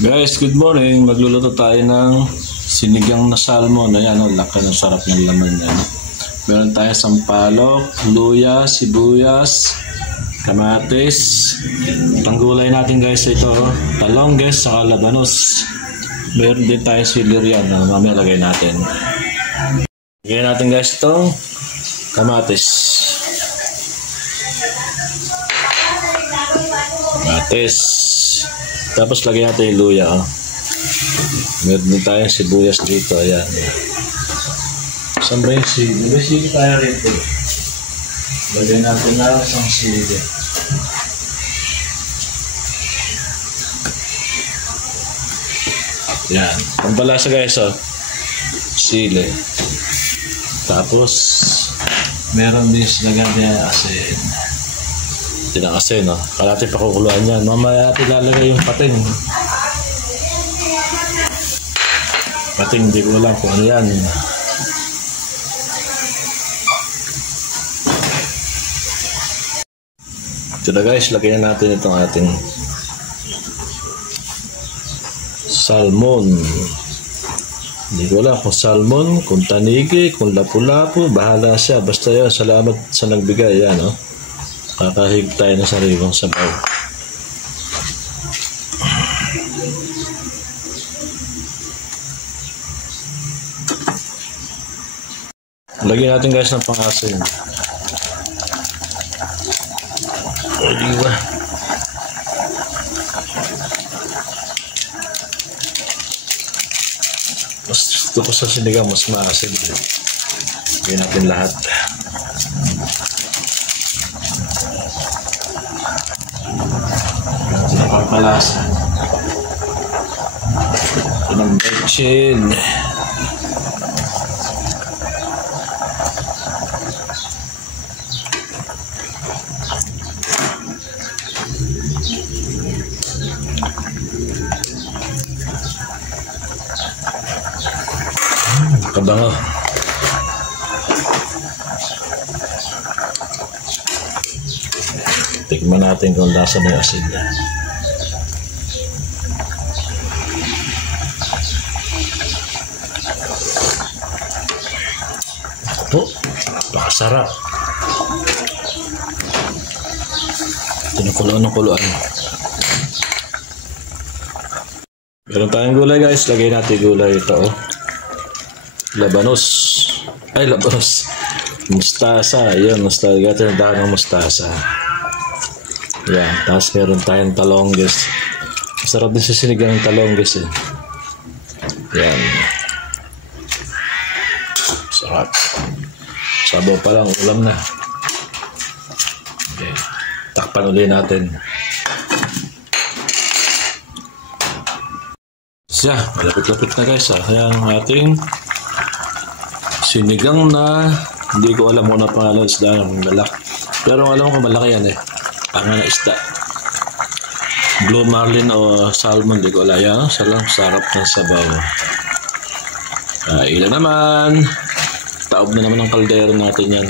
Guys, good morning. Magluluto tayo ng sinigang na salmon. Ayan, laki ng sarap ng laman yan. Meron tayo sampalok, luya, sibuyas, kamatis. Panggulay natin guys ito, talongges, saka labanos. Meron din tayo silirian na mamaya lagay natin. Lagay natin guys itong kamatis. Tapos lagyan natin yung luya. Meron din tayong sibuyas dito. Ayan. Saan ba yung sili? May sili tayo rito. Lagyan natin na isang sili. Ayan. Pambalasa guys. Sili. Tapos meron din lagyan din asin. Tinakasin, no? Kaya natin pakukuluan yan. Mamaya natin lalagay yung pating. Pating, hindi ko alam kung ano yan. Ito na guys, lagyan natin itong ating salmon. Hindi ko alam kung salmon, kung tanigi, kung lapu-lapu, bahala siya. Basta yun, salamat sa nagbigay. Yan, no? Kakahig tayo ng sariwang sabaw. Lagyan natin guys ng pangasin. O diba? Mas gusto ko sa sinigang mas maasin. Lagyan natin lahat. Nakapalasa. Ito ng bechin. Kabango. Tikman natin kung lasa may asin. Ito, napakasarap. Tinukuluan ng kuluan. Meron tayong gulay guys. Lagay natin gulay ito. Labanos. Ay, labanos. Mustasa. Ayan, lagay natin ang dahon ng mustasa. Ayan, tapos meron tayong talongges. Masarap din sa sinigang ng talongges eh. Ayan. Sarap. Sabaw pa lang, ulam na. Okay. Takpan ulit natin. Siya, malapit-lapit na guys. Kaya ang ating sinigang na hindi ko alam muna pangalan isda ng lalak. Pero alam ko malaki yan eh. Ang isda. Blue marlin o salmon, hindi ko alam yan. Sarap ng sabaw. Ilan naman. Taob na naman ang kaldero natin yan.